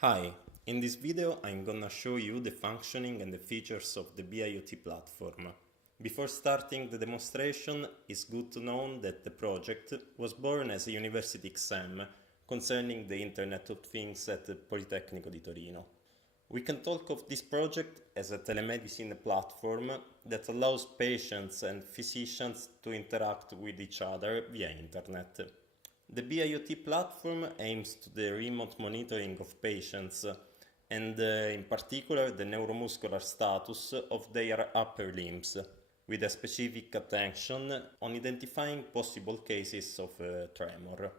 Hi, in this video I'm gonna show you the functioning and the features of the B-IoT platform. Before starting the demonstration, it's good to know that the project was born as a university exam concerning the Internet of Things at the Politecnico di Torino. We can talk of this project as a telemedicine platform that allows patients and physicians to interact with each other via internet. The B-IoT platform aims to the remote monitoring of patients and in particular the neuromuscular status of their upper limbs, with a specific attention on identifying possible cases of tremor.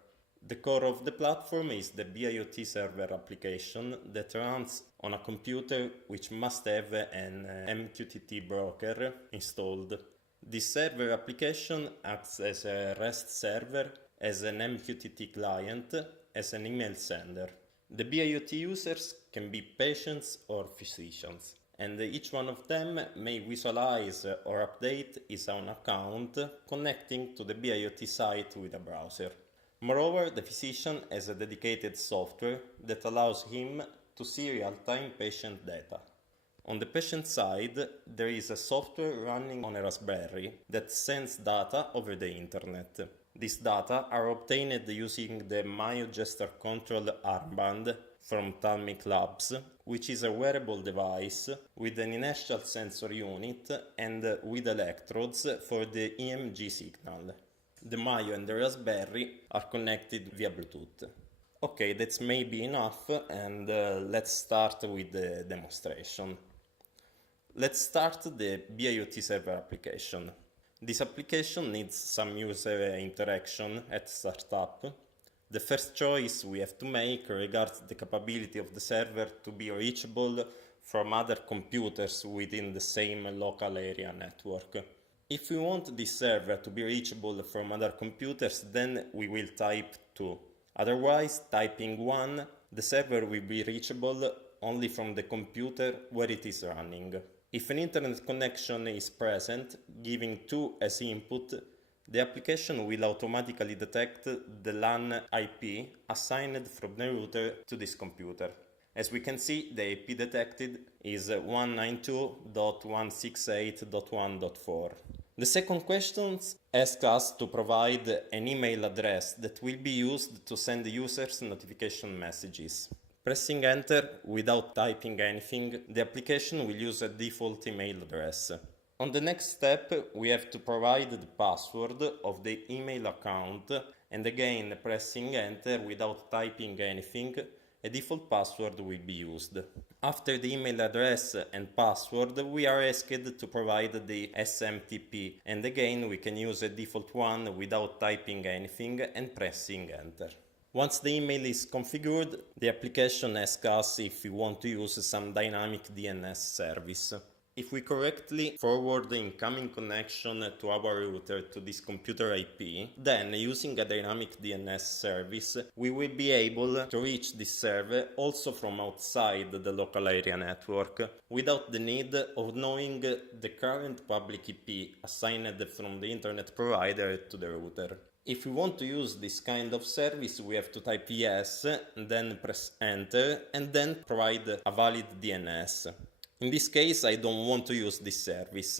The core of the platform is the B-IoT server application that runs on a computer which must have an MQTT broker installed. This server application acts as a REST server, as an MQTT client, as an email sender. The B-IoT users can be patients or physicians, and each one of them may visualize or update his own account connecting to the B-IoT site with a browser. Moreover, the physician has a dedicated software that allows him to see real-time patient data. On the patient side, there is a software running on a Raspberry that sends data over the internet. These data are obtained using the Myo Gesture Control armband from Talmic Labs, which is a wearable device with an inertial sensor unit and with electrodes for the EMG signal. The Myo and the Raspberry are connected via Bluetooth. Okay, that's maybe enough, and let's start with the demonstration. Let's start the B-IoT server application. This application needs some user interaction at startup. The first choice we have to make regards the capability of the server to be reachable from other computers within the same local area network. If we want this server to be reachable from other computers, then we will type 2. Otherwise, typing 1, the server will be reachable only from the computer where it is running. If an internet connection is present, giving 2 as input, the application will automatically detect the LAN IP assigned from the router to this computer. As we can see, the IP detected is 192.168.1.4. The second question asks us to provide an email address that will be used to send users notification messages. Pressing enter without typing anything, the application will use a default email address. On the next step, we have to provide the password of the email account, and again, pressing enter without typing anything, a default password will be used. After the email address and password, we are asked to provide the SMTP, and again we can use a default one without typing anything and pressing enter. Once the email is configured, the application asks us if we want to use some dynamic DNS service. If we correctly forward the incoming connection to our router to this computer IP, then using a dynamic DNS service, we will be able to reach this server also from outside the local area network, without the need of knowing the current public IP assigned from the internet provider to the router. If we want to use this kind of service, we have to type yes, then press enter, and then provide a valid DNS. In this case, I don't want to use this service.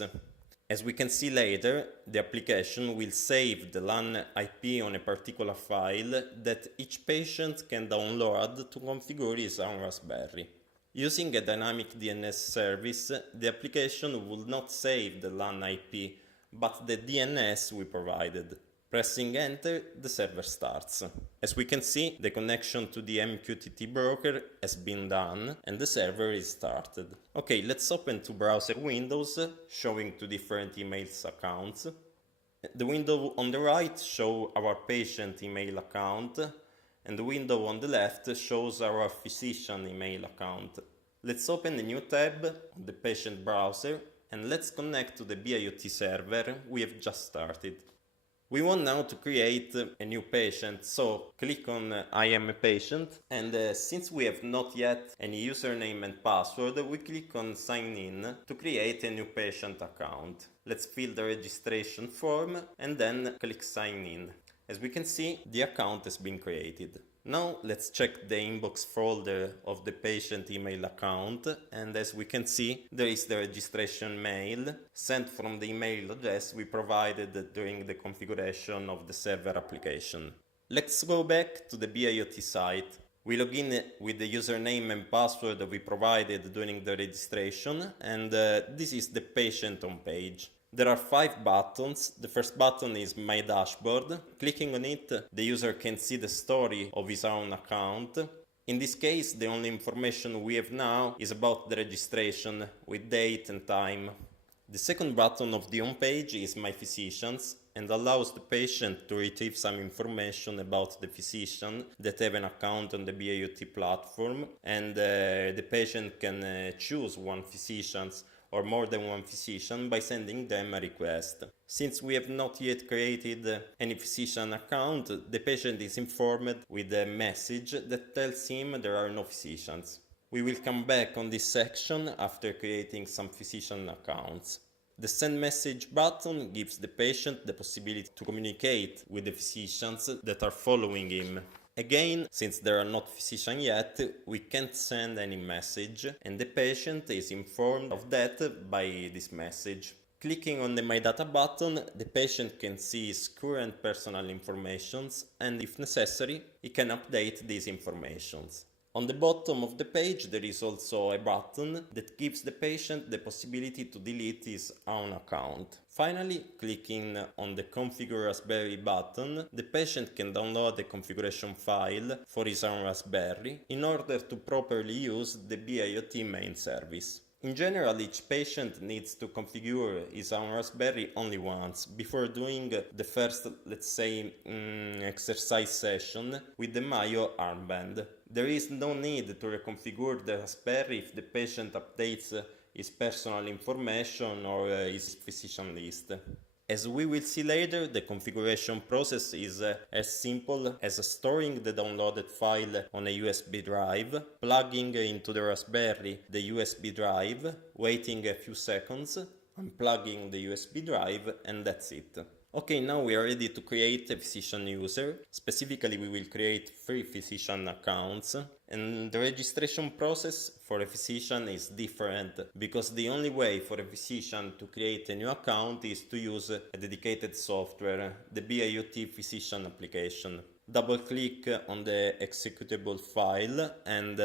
As we can see later, the application will save the LAN IP on a particular file that each patient can download to configure his own Raspberry. Using a dynamic DNS service, the application will not save the LAN IP, but the DNS we provided. Pressing enter, the server starts. As we can see, the connection to the MQTT broker has been done and the server is started. Okay, let's open two browser windows showing two different emails accounts. The window on the right shows our patient email account and the window on the left shows our physician email account. Let's open a new tab on the patient browser and let's connect to the B-IoT server we have just started. We want now to create a new patient, so click on I am a patient, and since we have not yet any username and password, we click on sign in to create a new patient account. Let's fill the registration form and then click sign in. As we can see, the account has been created. Now let's check the inbox folder of the patient email account, and as we can see, there is the registration mail sent from the email address we provided during the configuration of the server application. Let's go back to the B-IoT site. We log in with the username and password we provided during the registration, and this is the patient homepage. There are 5 buttons. The first button is My Dashboard. Clicking on it, the user can see the story of his own account. In this case, the only information we have now is about the registration with date and time. The second button of the home page is My Physicians and allows the patient to retrieve some information about the physician that have an account on the B-IoT platform, and the patient can choose one physician or more than one physician by sending them a request. Since we have not yet created any physician account, the patient is informed with a message that tells him there are no physicians. We will come back on this section after creating some physician accounts. The send message button gives the patient the possibility to communicate with the physicians that are following him. Again, since there are not physicians yet, we can't send any message, and the patient is informed of that by this message. Clicking on the My Data button, the patient can see his current personal information, and if necessary, he can update these informations. On the bottom of the page there is also a button that gives the patient the possibility to delete his own account. Finally, clicking on the Configure Raspberry button, the patient can download a configuration file for his own Raspberry in order to properly use the B-IoT main service. In general, each patient needs to configure his own Raspberry only once before doing the first, let's say, exercise session with the Myo armband. There is no need to reconfigure the Raspberry if the patient updates his personal information or his physician list. As we will see later, the configuration process is as simple as storing the downloaded file on a USB drive, plugging into the Raspberry the USB drive, waiting a few seconds, unplugging the USB drive, and that's it. Okay, now we are ready to create a physician user. Specifically, we will create 3 physician accounts, and the registration process for a physician is different because the only way for a physician to create a new account is to use a dedicated software, the B-IoT physician application. Double-click on the executable file, and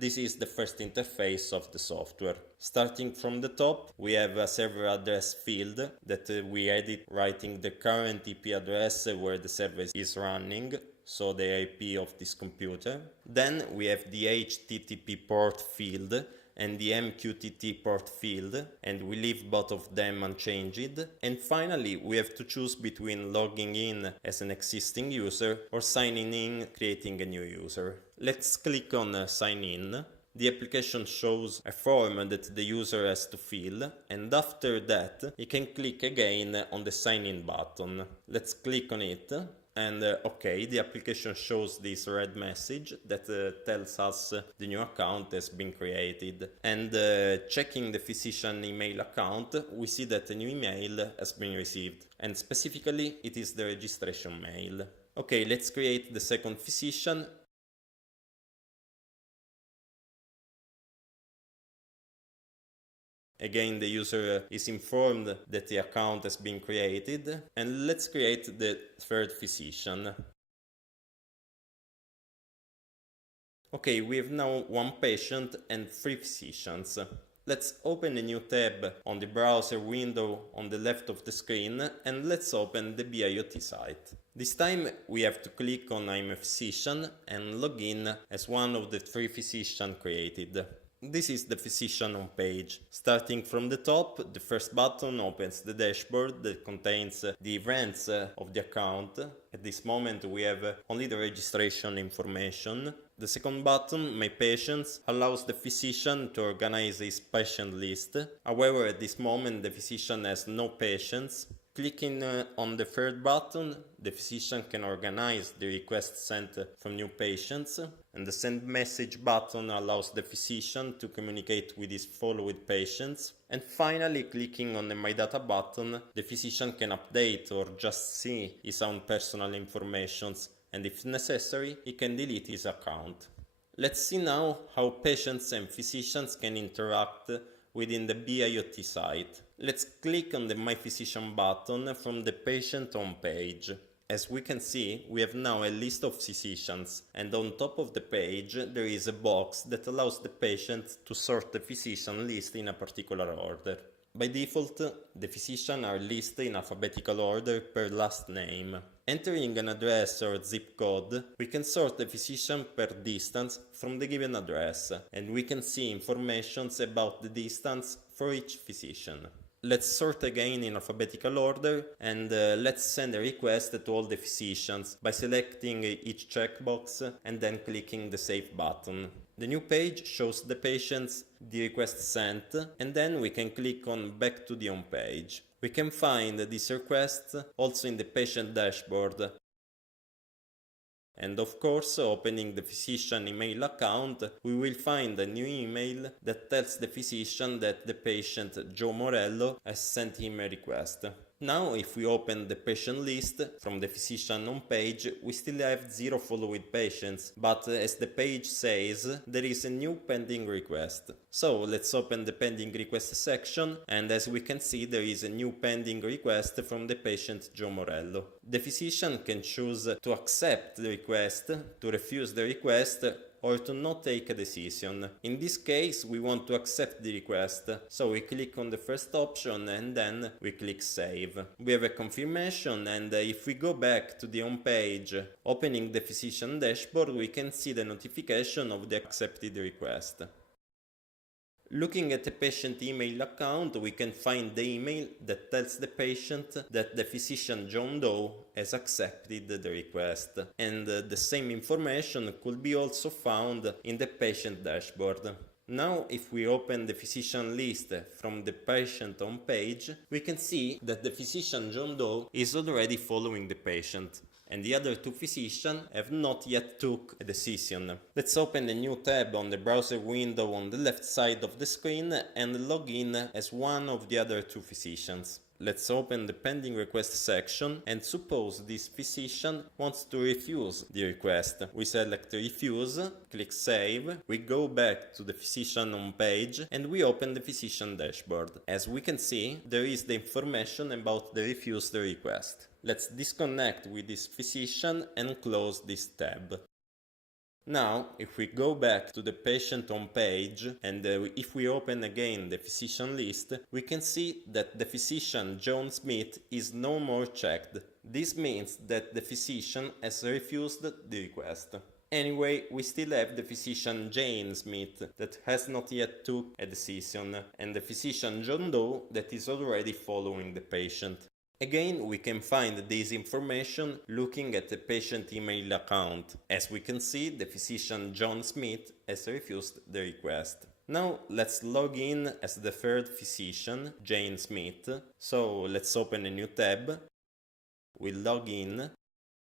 this is the first interface of the software. Starting from the top, we have a server address field that we edit writing the current IP address where the server is running, so the IP of this computer. Then we have the HTTP port field and the MQTT port field, and we leave both of them unchanged. And finally, we have to choose between logging in as an existing user or signing in, creating a new user. Let's click on sign in. The application shows a form that the user has to fill, and after that, he can click again on the sign in button. Let's click on it. And okay, the application shows this red message that tells us the new account has been created. And checking the physician email account, we see that a new email has been received. And specifically, it is the registration mail. Okay, let's create the second physician. Again, the user is informed that the account has been created, and let's create the third physician. Okay, we have now 1 patient and 3 physicians. Let's open a new tab on the browser window on the left of the screen, and let's open the B-IoT site. This time we have to click on I'm a physician and log in as one of the 3 physicians created. This is the physician homepage. Starting from the top, the first button opens the dashboard that contains the events of the account. At this moment we have only the registration information. The second button, My Patients, allows the physician to organize his patient list. However, at this moment the physician has no patients. Clicking on the third button, the physician can organize the request sent from new patients, and the Send Message button allows the physician to communicate with his followed patients. And finally, clicking on the My Data button, the physician can update or just see his own personal information, and if necessary, he can delete his account. Let's see now how patients and physicians can interact within the B-IoT site. Let's click on the My Physician button from the patient homepage. As we can see, we have now a list of physicians, and on top of the page there is a box that allows the patient to sort the physician list in a particular order. By default, the physicians are listed in alphabetical order per last name. Entering an address or zip code, we can sort the physician per distance from the given address, and we can see information about the distance for each physician. Let's sort again in alphabetical order, and let's send a request to all the physicians by selecting each checkbox and then clicking the Save button. The new page shows the patients the request sent, and then we can click on Back to the home page. We can find this request also in the patient dashboard. And of course, opening the physician email account, we will find a new email that tells the physician that the patient Joe Morello has sent him a request. Now, if we open the patient list from the physician homepage, we still have 0 followed patients, but as the page says, there is a new pending request. So let's open the pending request section, and as we can see, there is a new pending request from the patient Joe Morello. The physician can choose to accept the request, to refuse the request, or to not take a decision. In this case, we want to accept the request, so we click on the first option and then we click Save. We have a confirmation, and if we go back to the home page, opening the physician dashboard, we can see the notification of the accepted request. Looking at the patient email account, we can find the email that tells the patient that the physician John Doe has accepted the request, and the same information could be also found in the patient dashboard. Now, if we open the physician list from the patient homepage, we can see that the physician John Doe is already following the patient, and the other 2 physicians have not yet took a decision. Let's open a new tab on the browser window on the left side of the screen and log in as one of the other 2 physicians. Let's open the pending request section, and suppose this physician wants to refuse the request. We select refuse, click Save, we go back to the physician homepage, and we open the physician dashboard. As we can see, there is the information about the refused request. Let's disconnect with this physician and close this tab. Now, if we go back to the patient homepage and if we open again the physician list, we can see that the physician John Smith is no more checked. This means that the physician has refused the request. Anyway, we still have the physician Jane Smith that has not yet took a decision, and the physician John Doe that is already following the patient. Again, we can find this information looking at the patient email account. As we can see, the physician John Smith has refused the request. Now let's log in as the third physician, Jane Smith. So let's open a new tab. We log in,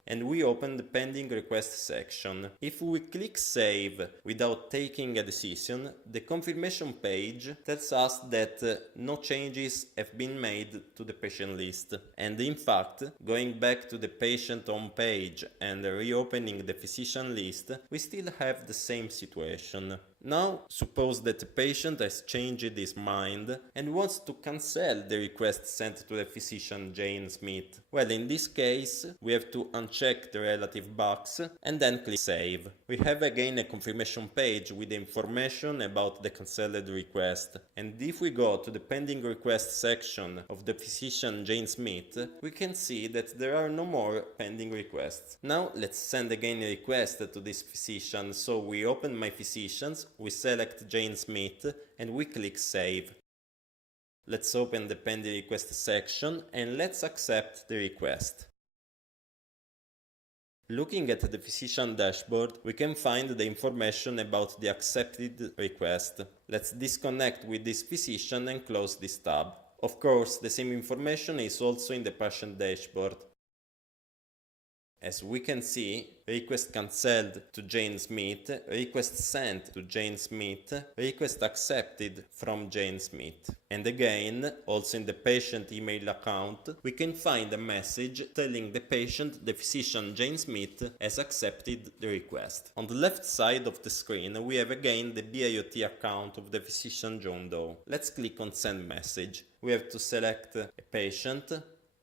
and we open the pending request section. If we click Save without taking a decision, the confirmation page tells us that no changes have been made to the patient list. And in fact, going back to the patient homepage and reopening the physician list, we still have the same situation. Now, suppose that the patient has changed his mind and wants to cancel the request sent to the physician Jane Smith. Well, in this case, we have to uncheck the relative box and then click Save. We have again a confirmation page with information about the cancelled request. And if we go to the pending request section of the physician Jane Smith, we can see that there are no more pending requests. Now, let's send again a request to this physician. So we open My Physicians, we select Jane Smith and we click Save. Let's open the pending request section and let's accept the request. Looking at the physician dashboard, we can find the information about the accepted request. Let's disconnect with this physician and close this tab. Of course, the same information is also in the patient dashboard. As we can see, request cancelled to Jane Smith, request sent to Jane Smith, request accepted from Jane Smith. And again, also in the patient email account, we can find a message telling the patient the physician Jane Smith has accepted the request. On the left side of the screen, we have again the B-IoT account of the physician John Doe. Let's click on Send Message. We have to select a patient.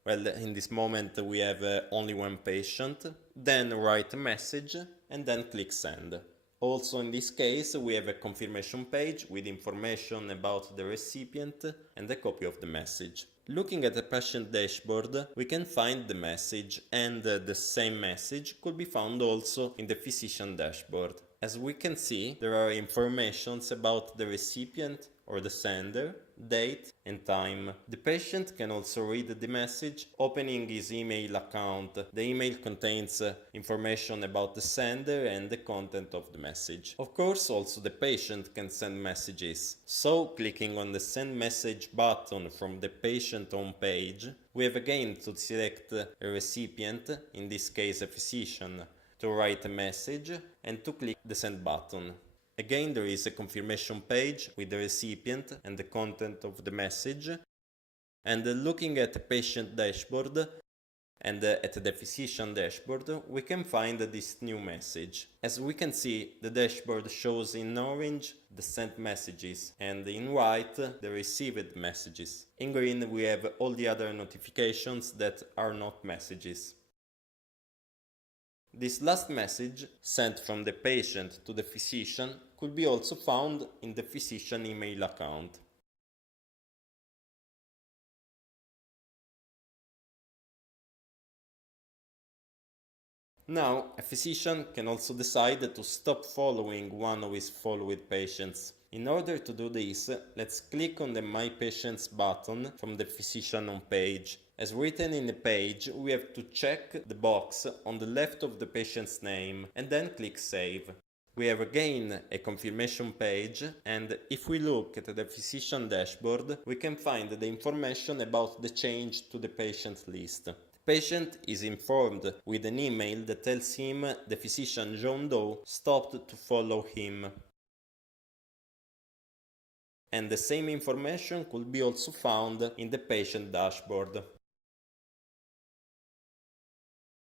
Well, in this moment we have only one patient, then write a message and then click send. Also in this case we have a confirmation page with information about the recipient and a copy of the message. Looking at the patient dashboard, we can find the message, and the same message could be found also in the physician dashboard. As we can see, there are informations about the recipient or the sender, date and time. The patient can also read the message opening his email account. The email contains information about the sender and the content of the message. Of course, also the patient can send messages. So, clicking on the Send Message button from the patient home page, we have again to select a recipient, in this case a physician, to write a message and to click the Send button. Again, there is a confirmation page with the recipient and the content of the message. And looking at the patient dashboard and at the physician dashboard, we can find this new message. As we can see, the dashboard shows in orange the sent messages and in white the received messages. In green, we have all the other notifications that are not messages. This last message, sent from the patient to the physician, could be also found in the physician email account. Now, a physician can also decide to stop following one of his followed patients. In order to do this, let's click on the My Patients button from the physician homepage. As written in the page, we have to check the box on the left of the patient's name and then click Save. We have again a confirmation page, and if we look at the physician dashboard, we can find the information about the change to the patient list. The patient is informed with an email that tells him the physician John Doe stopped to follow him. And the same information could be also found in the patient dashboard.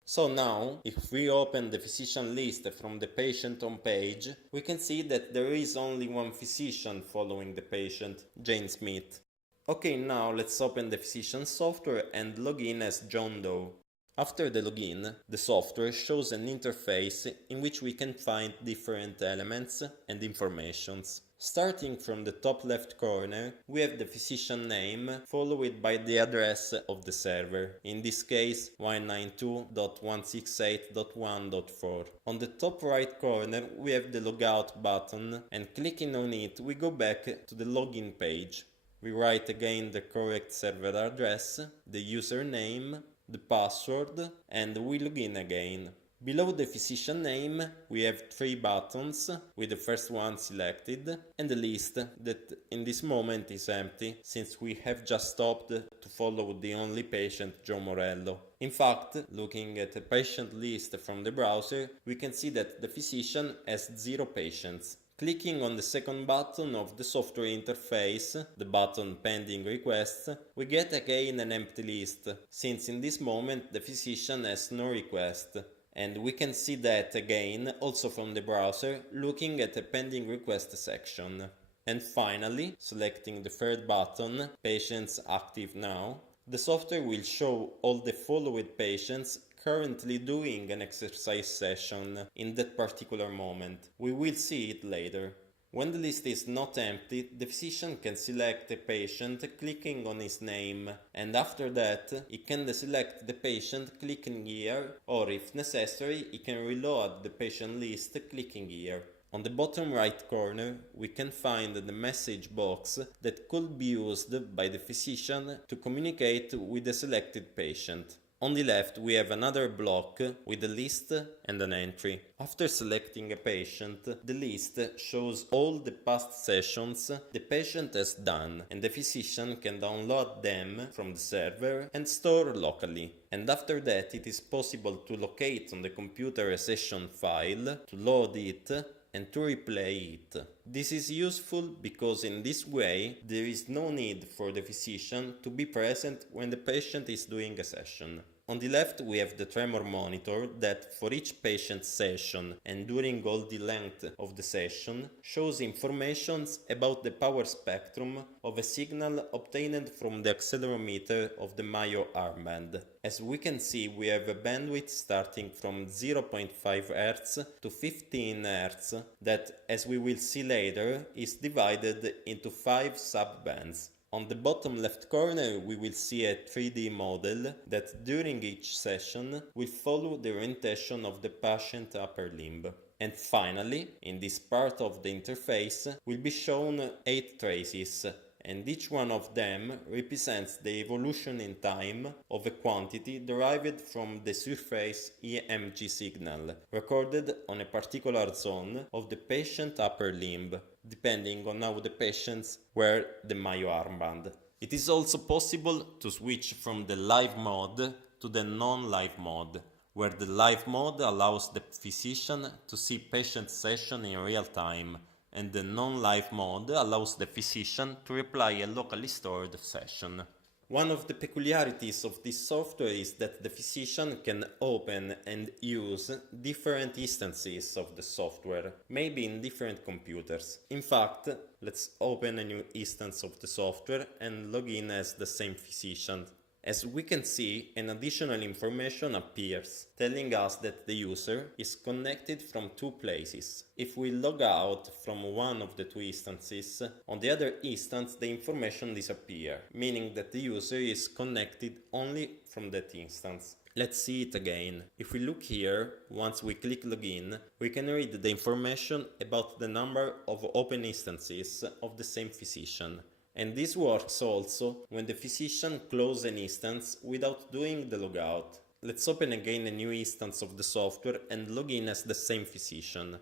So now, if we open the physician list from the patient homepage, we can see that there is only one physician following the patient, Jane Smith. Okay, now let's open the physician software and log in as John Doe. After the login, the software shows an interface in which we can find different elements and informations. Starting from the top left corner, we have the physician name, followed by the address of the server, in this case 192.168.1.4. On the top right corner, we have the logout button, and clicking on it, we go back to the login page. We write again the correct server address, the username, the password, and we log in again. Below the physician name, we have three buttons, with the first one selected, and the list that in this moment is empty, since we have just stopped to follow the only patient, Joe Morello. In fact, looking at the patient list from the browser, we can see that the physician has 0 patients. Clicking on the second button of the software interface, the button Pending Requests, we get again an empty list, since in this moment the physician has no request. And we can see that again also from the browser, looking at the pending request section. And finally, selecting the third button, Patients Active Now, the software will show all the followed patients currently doing an exercise session in that particular moment. We will see it later. When the list is not empty, the physician can select a patient clicking on his name, and after that he can deselect the patient clicking here, or if necessary he can reload the patient list clicking here. On the bottom right corner, we can find the message box that could be used by the physician to communicate with the selected patient. On the left, we have another block with a list and an entry. After selecting a patient, the list shows all the past sessions the patient has done, and the physician can download them from the server and store locally. And after that, it is possible to locate on the computer a session file, to load it, and to replay it. This is useful because in this way there is no need for the physician to be present when the patient is doing a session. On the left we have the Tremor monitor that for each patient's session and during all the length of the session shows information about the power spectrum of a signal obtained from the accelerometer of the Myo armband. As we can see, we have a bandwidth starting from 0.5 Hz to 15 Hz that, as we will see later, is divided into 5 subbands. On the bottom left corner we will see a 3D model that during each session will follow the orientation of the patient upper limb. And finally, in this part of the interface will be shown 8 traces, and each one of them represents the evolution in time of a quantity derived from the surface EMG signal recorded on a particular zone of the patient upper limb, depending on how the patients wear the Myo armband. It is also possible to switch from the live mode to the non-live mode, where the live mode allows the physician to see patient session in real time, and the non-live mode allows the physician to replay a locally stored session. One of the peculiarities of this software is that the physician can open and use different instances of the software, maybe in different computers. In fact, let's open a new instance of the software and log in as the same physician. As we can see, an additional information appears, telling us that the user is connected from 2 places. If we log out from one of the 2 instances, on the other instance the information disappears, meaning that the user is connected only from that instance. Let's see it again. If we look here, once we click login, we can read the information about the number of open instances of the same physician. And this works also when the physician closes an instance without doing the logout. Let's open again a new instance of the software and log in as the same physician.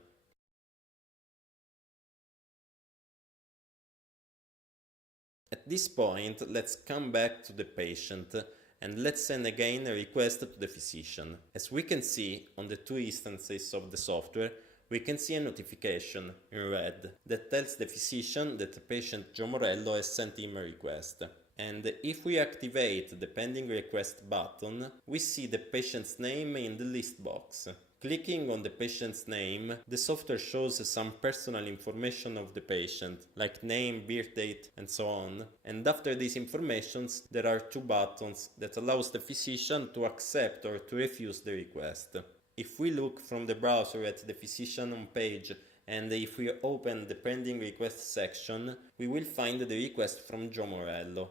At this point, let's come back to the patient and let's send again a request to the physician. As we can see on the 2 instances of the software, we can see a notification in red that tells the physician that the patient Joe Morello has sent him a request. And if we activate the pending request button, we see the patient's name in the list box. Clicking on the patient's name, the software shows some personal information of the patient, like name, birth date, and so on. And after these informations, there are 2 buttons that allows the physician to accept or to refuse the request. If we look from the browser at the physician homepage and if we open the pending request section, we will find the request from Joe Morello.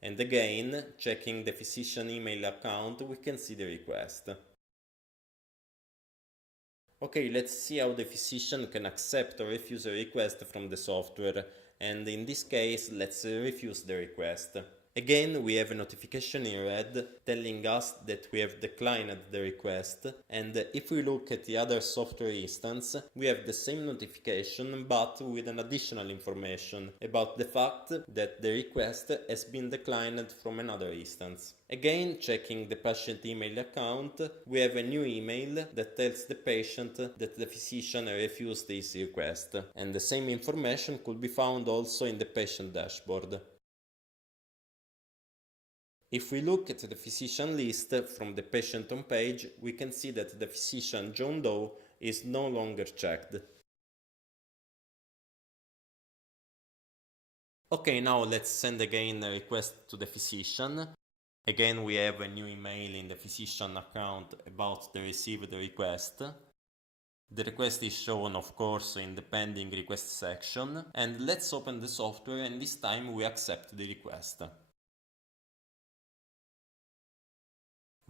And again, checking the physician email account, we can see the request. Okay, let's see how the physician can accept or refuse a request from the software, and in this case, let's refuse the request. Again, we have a notification in red telling us that we have declined the request, and if we look at the other software instance, we have the same notification but with an additional information about the fact that the request has been declined from another instance. Again, checking the patient email account, we have a new email that tells the patient that the physician refused his request, and the same information could be found also in the patient dashboard. If we look at the physician list from the patient homepage, we can see that the physician John Doe is no longer checked. Okay, now let's send again a request to the physician. Again, we have a new email in the physician account about the received request. The request is shown, of course, in the pending request section. And let's open the software, and this time we accept the request.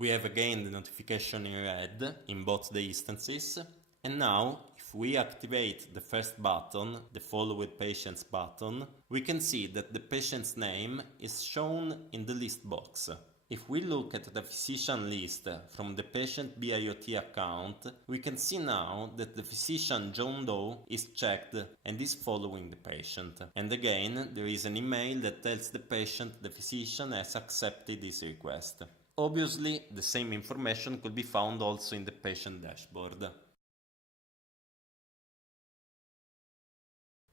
We have again the notification in red in both the instances, and now if If we activate the first button, the Follow with Patients button, we can see that the patient's name is shown in the list box. If we look at the physician list from the patient B-IoT account, we can see now that the physician John Doe is checked and is following the patient. And again, there is an email that tells the patient the physician has accepted his request. Obviously, the same information could be found also in the patient dashboard.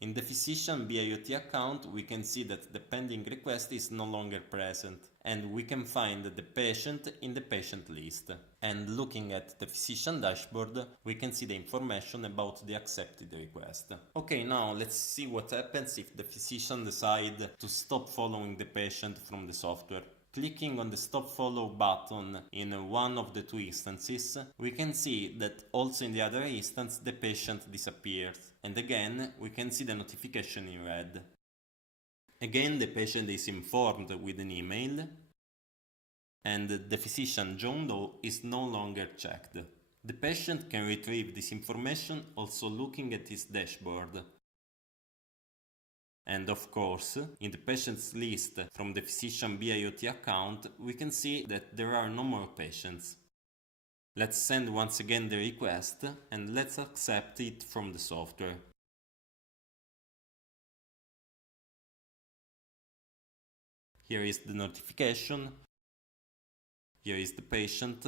In the physician B-IoT account, we can see that the pending request is no longer present, and we can find the patient in the patient list. And looking at the physician dashboard, we can see the information about the accepted request. Okay, now let's see what happens if the physician decides to stop following the patient from the software. Clicking on the Stop Follow button in one of the two instances, we can see that also in the other instance the patient disappears. And again, we can see the notification in red. Again, the patient is informed with an email, and the physician John Doe is no longer checked. The patient can retrieve this information also looking at his dashboard. And of course, in the patient's list from the physician B-IoT account, we can see that there are no more patients. Let's send once again the request and let's accept it from the software. Here is the notification. Here is the patient.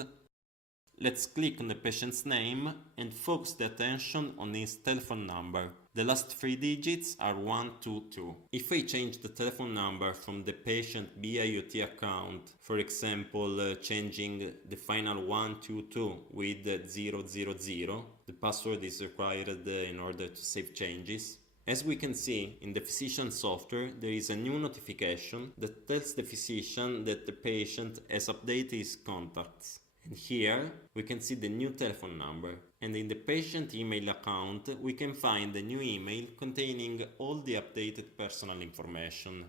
Let's click on the patient's name and focus the attention on his telephone number. The last 3 digits are 122. If I change the telephone number from the patient B-IoT account, for example changing the final 122 with 000, the password is required in order to save changes. As we can see in the physician software, there is a new notification that tells the physician that the patient has updated his contacts. And here we can see the new telephone number, and in the patient email account we can find the new email containing all the updated personal information.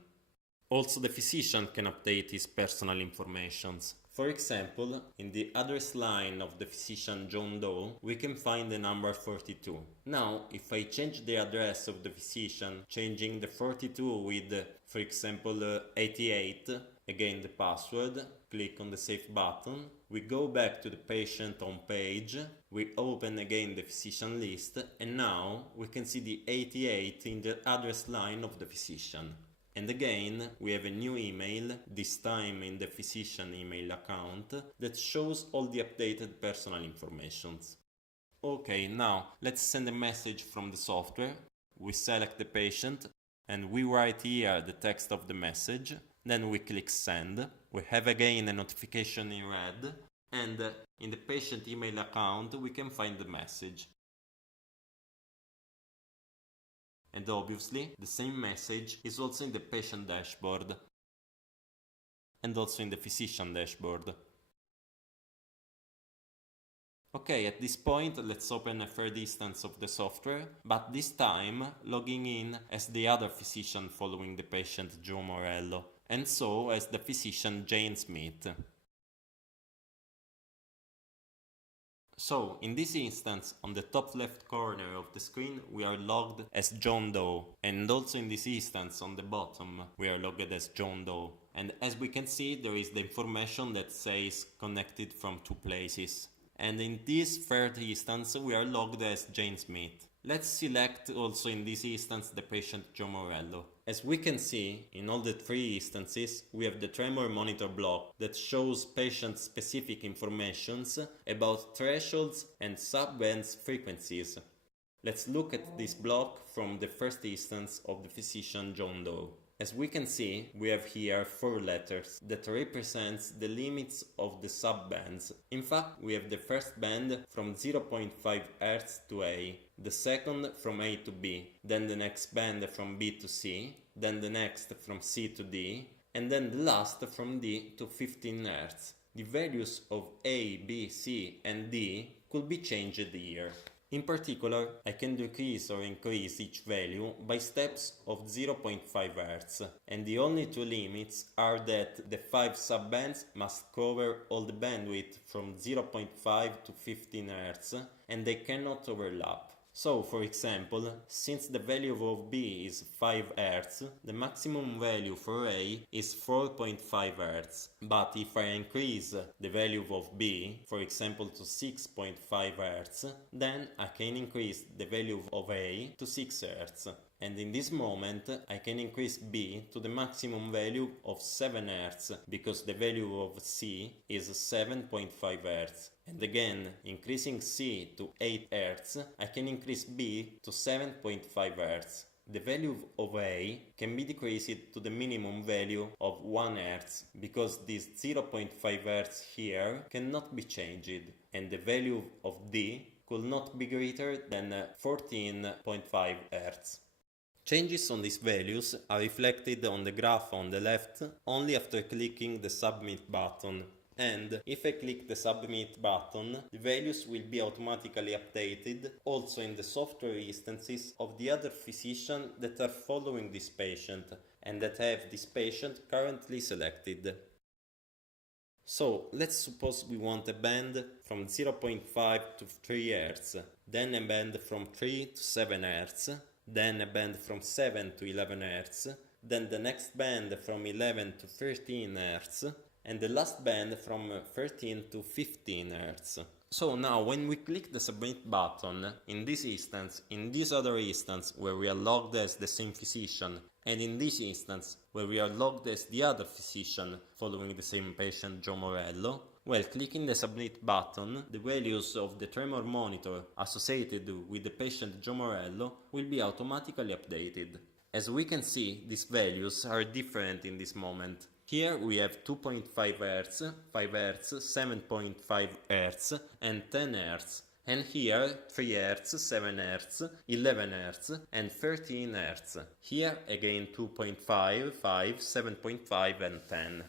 Also the physician can update his personal information. For example, in the address line of the physician John Doe, we can find the number 42. Now, if I change the address of the physician, changing the 42 with, for example, 88, again the password, click on the Save button, we go back to the patient home page, we open again the physician list, and now we can see the 88 in the address line of the physician. And again, we have a new email, this time in the physician email account, that shows all the updated personal information. Okay, now let's send a message from the software. We select the patient and we write here the text of the message. Then we click send. We have again a notification in red, and in the patient email account we can find the message. And obviously, the same message is also in the patient dashboard and also in the physician dashboard. Okay, at this point, let's open a third instance of the software, but this time logging in as the other physician following the patient Joe Morello, and so as the physician Jane Smith. So, in this instance, on the top left corner of the screen, we are logged as John Doe. And also in this instance, on the bottom, we are logged as John Doe. And as we can see, there is the information that says connected from 2 places. And in this third instance, we are logged as Jane Smith. Let's select also in this instance the patient Joe Morello. As we can see, in all the 3 instances, we have the Tremor monitor block that shows patient-specific informations about thresholds and subbands frequencies. Let's look at this block from the first instance of the physician John Doe. As we can see, we have here 4 letters that represents the limits of the subbands. In fact, we have the first band from 0.5 Hz to A, the second from A to B, then the next band from B to C, then the next from C to D, and then the last from D to 15 Hz. The values of A, B, C and D could be changed here. In particular, I can decrease or increase each value by steps of 0.5 Hz, and the only 2 limits are that the 5 subbands must cover all the bandwidth from 0.5 to 15 Hz, and they cannot overlap. So, for example, since the value of B is 5 Hz, the maximum value for A is 4.5 Hz. But if I increase the value of B, for example to 6.5 Hz, then I can increase the value of A to 6 Hz. And in this moment I can increase B to the maximum value of 7 Hz, because the value of C is 7.5 Hz. And again, increasing C to 8 Hz, I can increase B to 7.5 Hz. The value of A can be decreased to the minimum value of 1 Hz, because this 0.5 Hz here cannot be changed, and the value of D could not be greater than 14.5 Hz. Changes on these values are reflected on the graph on the left only after clicking the Submit button. And if I click the Submit button, the values will be automatically updated also in the software instances of the other physicians that are following this patient and that have this patient currently selected. So let's suppose we want a band from 0.5 to 3 Hz, then a band from 3 to 7 Hz, then a band from 7 to 11 Hz, then the next band from 11 to 13 Hz, and the last band from 13 to 15 Hz. So now when we click the Submit button, in this instance, in this other instance where we are logged as the same physician, and in this instance where we are logged as the other physician following the same patient Joe Morello, while clicking the Submit button, the values of the Tremor monitor associated with the patient Joe Morello will be automatically updated. As we can see, these values are different in this moment. Here we have 2.5 Hz, 5 Hz, 7.5 Hz and 10 Hz. And here 3 Hz, 7 Hz, 11 Hz and 13 Hz. Here again 2.5, 5, 7.5 and 10.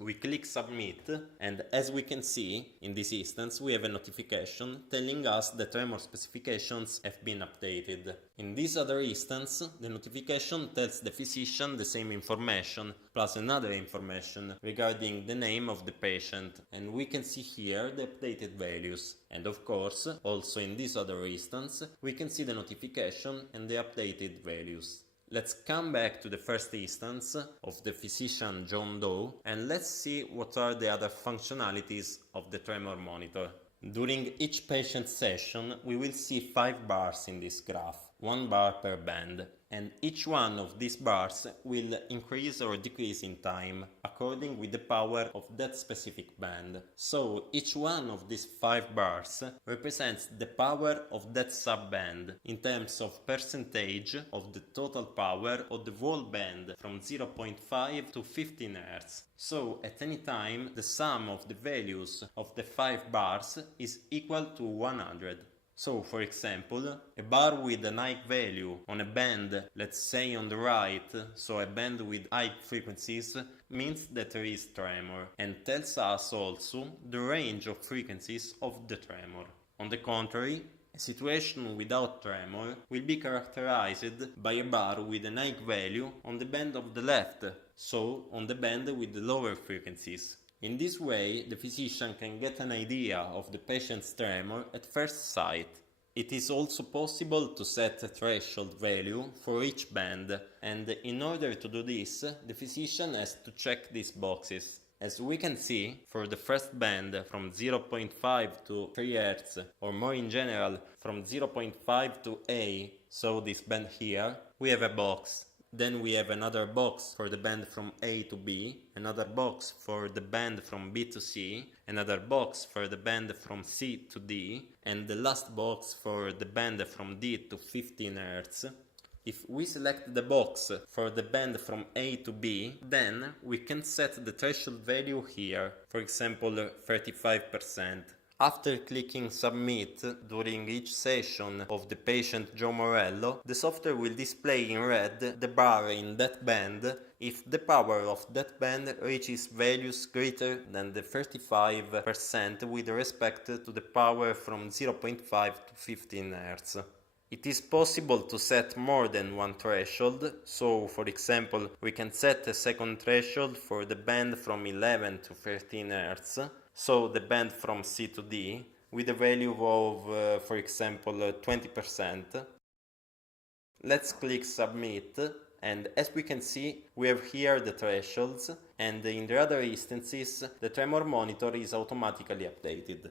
We click Submit, and as we can see, in this instance we have a notification telling us the Tremor specifications have been updated. In this other instance, the notification tells the physician the same information, plus another information regarding the name of the patient, and we can see here the updated values. And of course, also in this other instance, we can see the notification and the updated values. Let's come back to the first instance of the physician John Doe and let's see what are the other functionalities of the Tremor monitor. During each patient session, we will see 5 bars in this graph, 1 bar per band, and each one of these bars will increase or decrease in time according with the power of that specific band. So each one of these 5 bars represents the power of that sub-band in terms of percentage of the total power of the whole band from 0.5 to 15 Hz. So at any time the sum of the values of the 5 bars is equal to 100. So, for example, a bar with an high value on a band, let's say on the right, so a band with high frequencies, means that there is tremor, and tells us also the range of frequencies of the tremor. On the contrary, a situation without tremor will be characterized by a bar with a high value on the band of the left, so on the band with the lower frequencies. In this way, the physician can get an idea of the patient's tremor at first sight. It is also possible to set a threshold value for each band, and in order to do this, the physician has to check these boxes. As we can see, for the first band from 0.5 to 3 Hz, or more in general from 0.5 to A, so this band here, we have a box. Then we have another box for the band from A to B, another box for the band from B to C, another box for the band from C to D, and the last box for the band from D to 15 Hz. If we select the box for the band from A to B, then we can set the threshold value here, for example 35%. After clicking Submit during each session of the patient Joe Morello, the software will display in red the bar in that band if the power of that band reaches values greater than the 35% with respect to the power from 0.5 to 15 Hz. It is possible to set more than one threshold, so for example we can set a second threshold for the band from 11 to 13 Hz, so the band from C to D, with a value of, for example, 20%. Let's click submit, and as we can see, we have here the thresholds, and in the other instances, the Tremor monitor is automatically updated.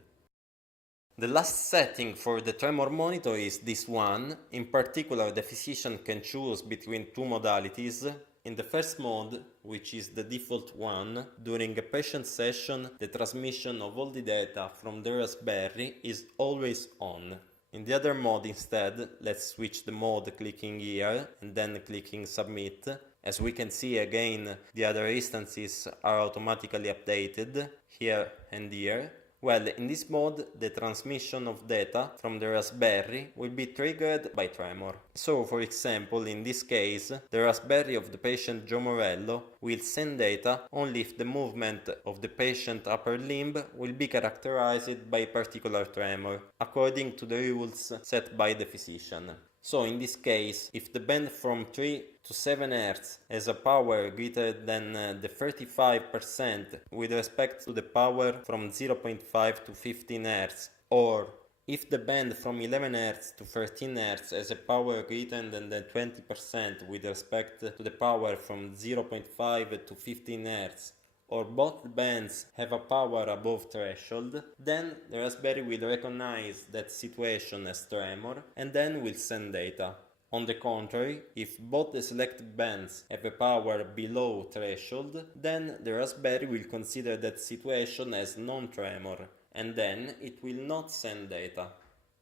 The last setting for the Tremor monitor is this one. In particular, the physician can choose between two modalities. In the first mode, which is the default one, during a patient session, the transmission of all the data from the Raspberry is always on. In the other mode instead, let's switch the mode clicking here and then clicking submit. As we can see again, the other instances are automatically updated here and here. Well, in this mode, the transmission of data from the Raspberry will be triggered by Tremor. So, for example, in this case, the Raspberry of the patient Joe Morello will send data only if the movement of the patient upper limb will be characterized by a particular tremor, according to the rules set by the physician. So in this case, if the band from 3 to 7 Hz has a power greater than the 35% with respect to the power from 0.5 to 15 Hz, or if the band from 11 Hz to 13 Hz has a power greater than the 20% with respect to the power from 0.5 to 15 Hz, or both bands have a power above threshold, then the Raspberry will recognize that situation as tremor and then will send data. On the contrary, if both the selected bands have a power below threshold, then the Raspberry will consider that situation as non-tremor, and then it will not send data.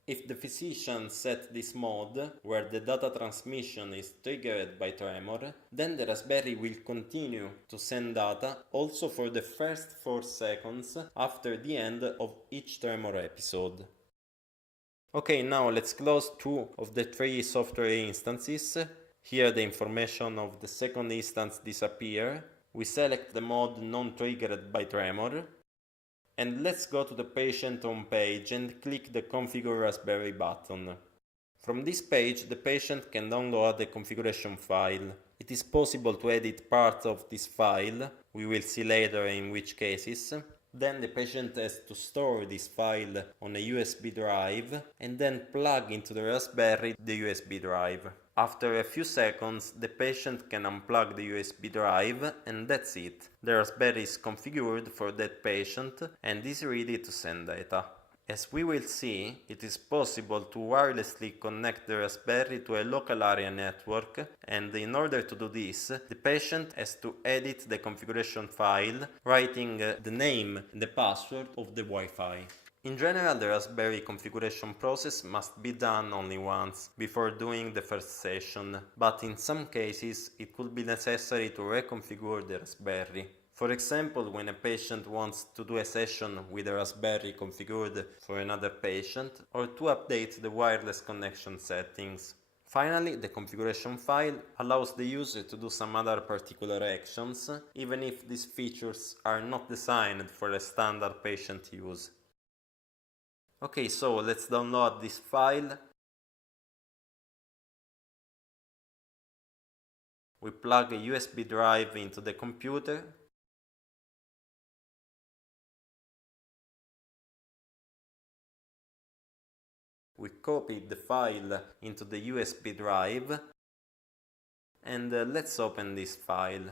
If the physician set this mode, where the data transmission is triggered by Tremor, then the Raspberry will continue to send data also for the first 4 seconds after the end of each Tremor episode. Okay, now let's close 2 of the 3 software instances. Here the information of the second instance disappears. We select the mode non-triggered by Tremor. And let's go to the patient homepage and click the Configure Raspberry button. From this page, the patient can download the configuration file. It is possible to edit parts of this file, we will see later in which cases. Then the patient has to store this file on a USB drive and then plug into the Raspberry the USB drive. After a few seconds, the patient can unplug the USB drive and that's it. The Raspberry is configured for that patient and is ready to send data. As we will see, it is possible to wirelessly connect the Raspberry to a local area network, and in order to do this, the patient has to edit the configuration file, writing the name and the password of the Wi-Fi. In general, the Raspberry configuration process must be done only once before doing the first session, but in some cases it could be necessary to reconfigure the Raspberry. For example, when a patient wants to do a session with a Raspberry configured for another patient, or to update the wireless connection settings. Finally, the configuration file allows the user to do some other particular actions, even if these features are not designed for a standard patient use. Okay, so let's download this file. We plug a USB drive into the computer. We copy the file into the USB drive and let's open this file.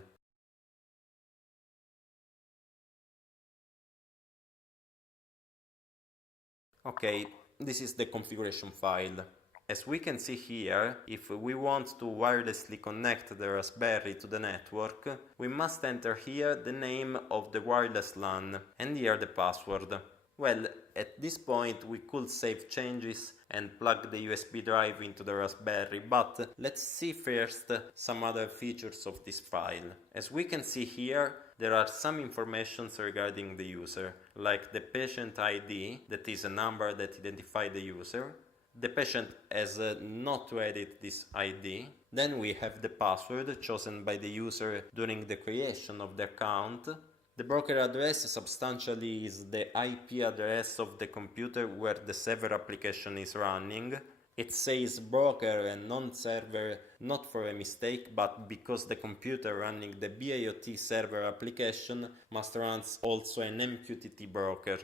Okay, this is the configuration file. As we can see here, if we want to wirelessly connect the Raspberry to the network, we must enter here the name of the wireless LAN and here the password. Well, at this point we could save changes and plug the USB drive into the Raspberry, but let's see first some other features of this file. As we can see here, there are some information regarding the user, like the patient ID, that is a number that identifies the user. The patient has not to edit this ID. Then we have the password chosen by the user during the creation of the account. The broker address substantially is the IP address of the computer where the server application is running. It says broker and non-server not for a mistake, but because the computer running the B-IoT server application must run also an MQTT broker.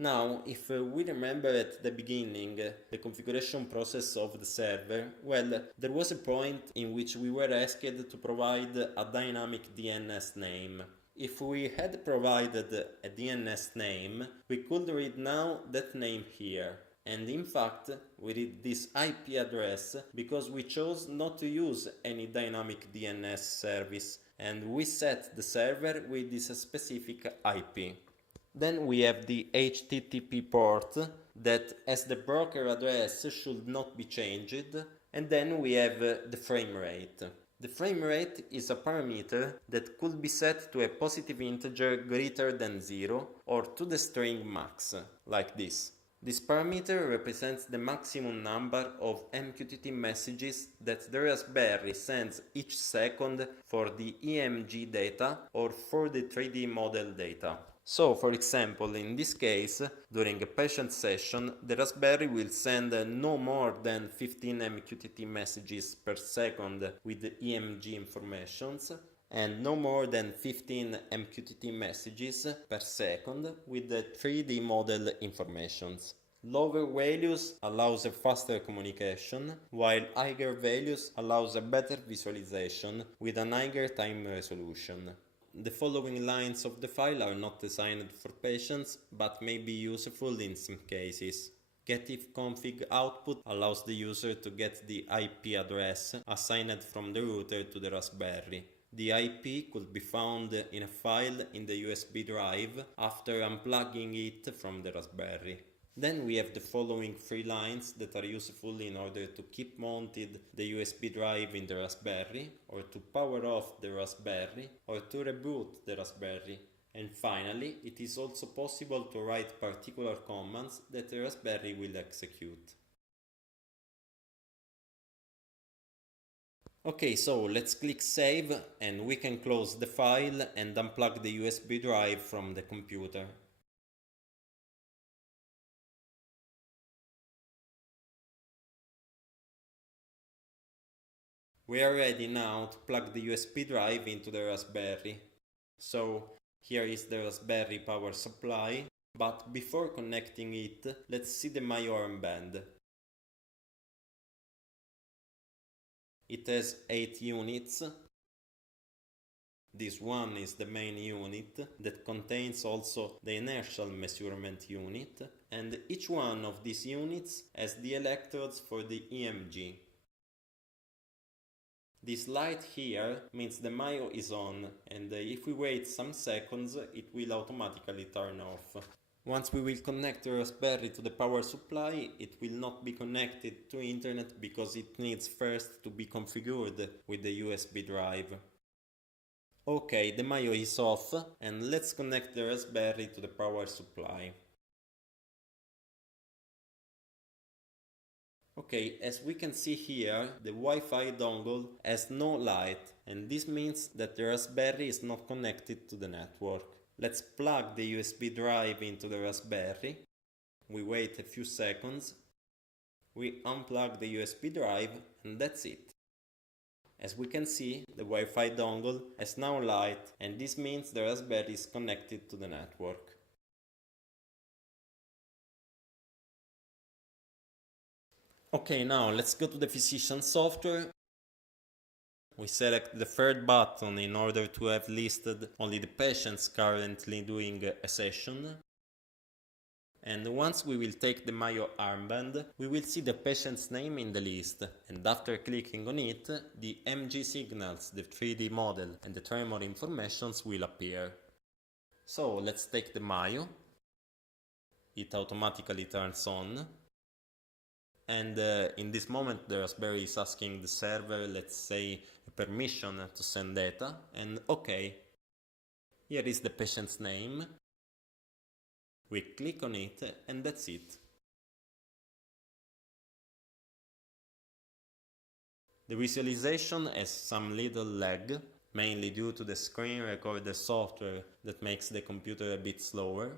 Now, if we remember at the beginning the configuration process of the server, well, there was a point in which we were asked to provide a dynamic DNS name. If we had provided a DNS name, we could read now that name here. And in fact, we read this IP address because we chose not to use any dynamic DNS service, and we set the server with this specific IP. Then we have the HTTP port that as the broker address should not be changed, and then we have the frame rate. The frame rate is a parameter that could be set to a positive integer greater than 0 or to the string max, like this. This parameter represents the maximum number of MQTT messages that the Raspberry sends each second for the EMG data or for the 3D model data. So, for example, in this case, during a patient session, the Raspberry will send no more than 15 MQTT messages per second with the EMG informations, and no more than 15 MQTT messages per second with the 3D model informations. Lower values allows a faster communication, while higher values allows a better visualization with an higher time resolution. The following lines of the file are not designed for patients, but may be useful in some cases. Getifconfig output allows the user to get the IP address assigned from the router to the Raspberry. The IP could be found in a file in the USB drive after unplugging it from the Raspberry. Then we have the following three lines that are useful in order to keep mounted the USB drive in the Raspberry, or to power off the Raspberry, or to reboot the Raspberry. And finally, it is also possible to write particular commands that the Raspberry will execute. Okay, so let's click save and we can close the file and unplug the USB drive from the computer. We are ready now to plug the USB drive into the Raspberry. So here is the Raspberry power supply, but before connecting it, let's see the Myo armband. It has 8 units. This one is the main unit that contains also the inertial measurement unit, and each one of these units has the electrodes for the EMG. This light here means the Myo is on, and if we wait some seconds it will automatically turn off. Once we will connect the Raspberry to the power supply, it will not be connected to internet because it needs first to be configured with the USB drive. Okay, the Myo is off, and let's connect the Raspberry to the power supply. Okay, as we can see here, the Wi-Fi dongle has no light, and this means that the Raspberry is not connected to the network. Let's plug the USB drive into the Raspberry. We wait a few seconds. We unplug the USB drive, and that's it. As we can see, the Wi-Fi dongle has now light, and this means the Raspberry is connected to the network. Okay, now let's go to the physician software. We select the third button in order to have listed only the patients currently doing a session. And once we will take the Myo armband, we will see the patient's name in the list, and after clicking on it, the MG signals, the 3D model and the Tremor informations will appear. So let's take the Myo. It automatically turns on. And in this moment the Raspberry is asking the server, let's say, a permission to send data, and okay. Here is the patient's name. We click on it, and that's it. The visualization has some little lag, mainly due to the screen recorder software that makes the computer a bit slower.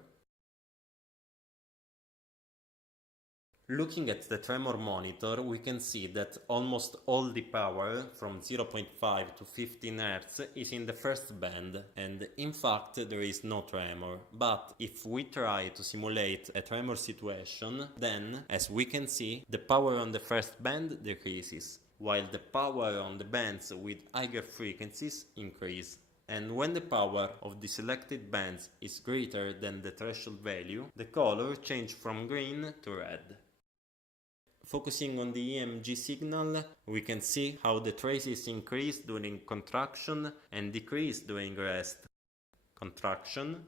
Looking at the Tremor monitor, we can see that almost all the power from 0.5 to 15 Hz is in the first band, and in fact there is no tremor. But if we try to simulate a tremor situation, then, as we can see, the power on the first band decreases, while the power on the bands with higher frequencies increase. And when the power of the selected bands is greater than the threshold value, the color changes from green to red. Focusing on the EMG signal, we can see how the traces increase during contraction and decrease during rest. Contraction,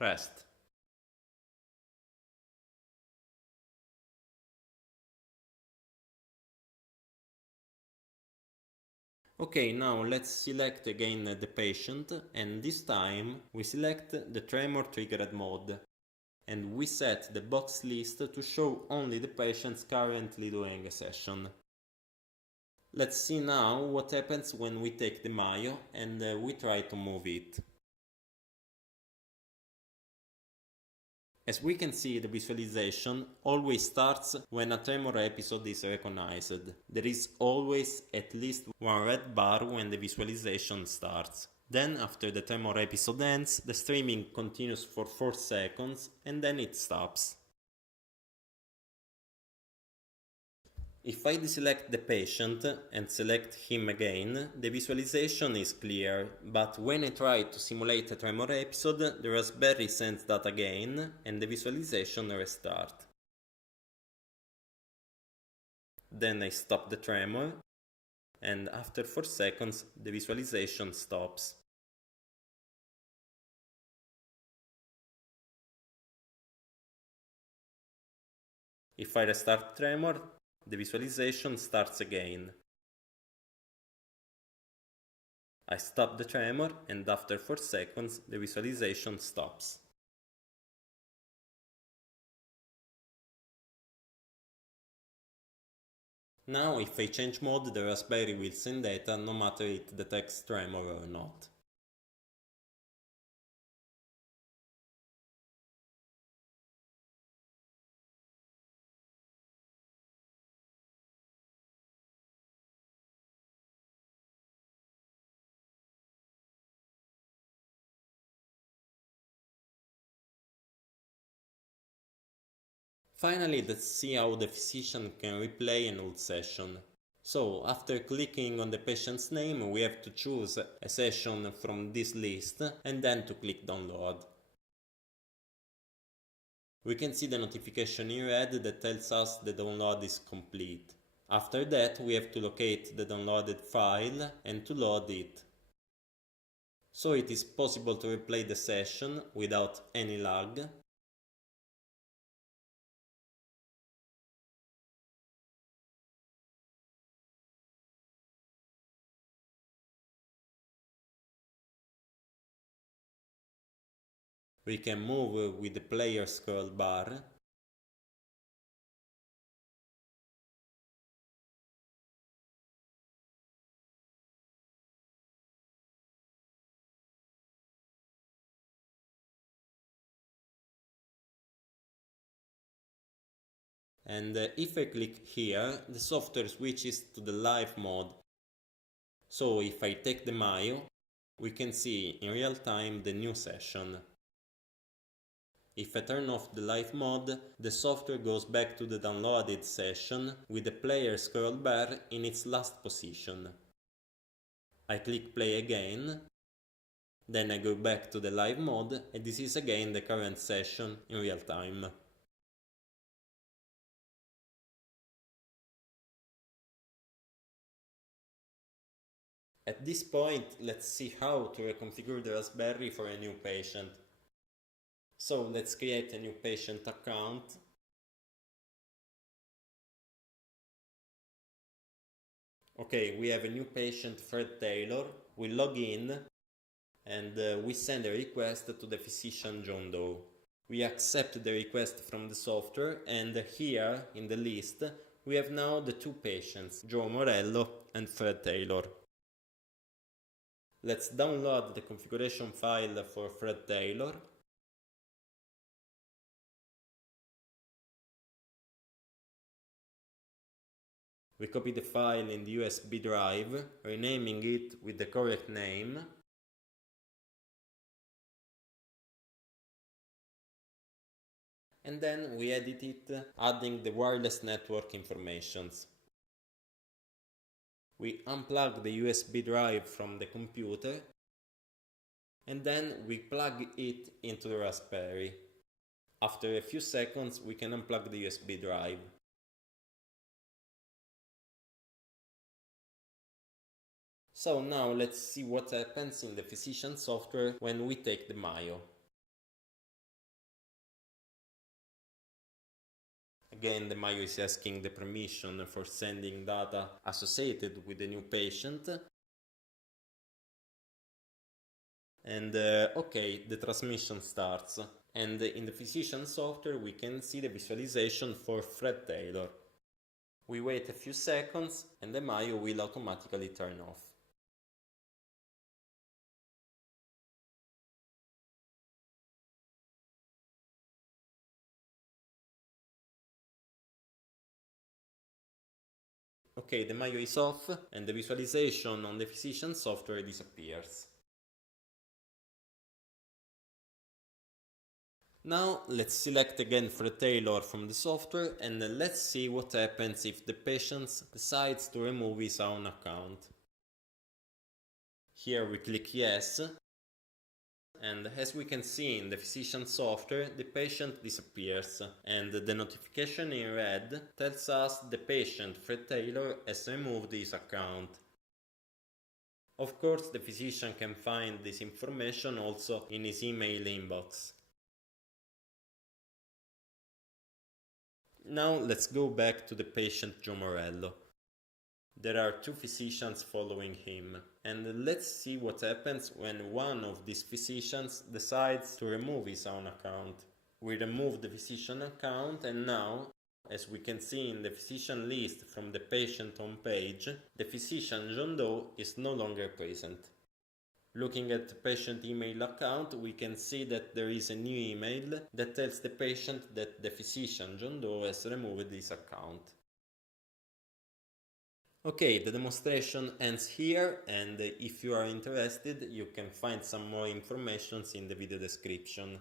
rest. Okay, now let's select again the patient, and this time we select the tremor triggered mode. And we set the box list to show only the patients currently doing a session. Let's see now what happens when we take the Myo and we try to move it. As we can see, the visualization always starts when a tremor episode is recognized. There is always at least one red bar when the visualization starts. Then, after the tremor episode ends, the streaming continues for 4 seconds and then it stops. If I deselect the patient and select him again, the visualization is clear, but when I try to simulate a tremor episode, the Raspberry sends that again and the visualization restarts. Then I stop the tremor, and after 4 seconds the visualization stops. If I restart Tremor, the visualization starts again. I stop the tremor, and after 4 seconds the visualization stops. Now if I change mode, the Raspberry will send data no matter it detects tremor or not. Finally, let's see how the physician can replay an old session. So, after clicking on the patient's name, we have to choose a session from this list and then to click download. We can see the notification in red that tells us the download is complete. After that, we have to locate the downloaded file and to load it. So it is possible to replay the session without any lag. We can move with the player scroll bar. And if I click here, the software switches to the live mode. So if I take the Myo, we can see in real time the new session. If I turn off the live mode, the software goes back to the downloaded session with the player scroll bar in its last position. I click play again, then I go back to the live mode, and this is again the current session in real time. At this point, let's see how to reconfigure the Raspberry for a new patient. So let's create a new patient account. Okay, we have a new patient, Fred Taylor. We log in and we send a request to the physician John Doe. We accept the request from the software, and here in the list we have now the two patients, Joe Morello and Fred Taylor. Let's download the configuration file for Fred Taylor. We copy the file in the USB drive, renaming it with the correct name. And then we edit it, adding the wireless network informations. We unplug the USB drive from the computer, and then we plug it into the Raspberry. After a few seconds, we can unplug the USB drive. So now let's see what happens in the physician software when we take the Myo. Again, the Myo is asking the permission for sending data associated with the new patient. And okay, the transmission starts. And in the physician software we can see the visualization for Fred Taylor. We wait a few seconds and the Myo will automatically turn off. Okay, the Myo is off and the visualization on the physician software disappears. Now let's select again Fred Taylor from the software and let's see what happens if the patient decides to remove his own account. Here we click yes, and as we can see in the physician software, the patient disappears, and the notification in red tells us the patient Fred Taylor has removed his account. Of course, the physician can find this information also in his email inbox. Now let's go back to the patient Joe Morello. There are two physicians following him, and let's see what happens when one of these physicians decides to remove his own account. We remove the physician account, and now, as we can see in the physician list from the patient homepage, the physician John Doe is no longer present. Looking at the patient email account, we can see that there is a new email that tells the patient that the physician John Doe has removed his account. Okay, the demonstration ends here, and if you are interested, you can find some more information in the video description.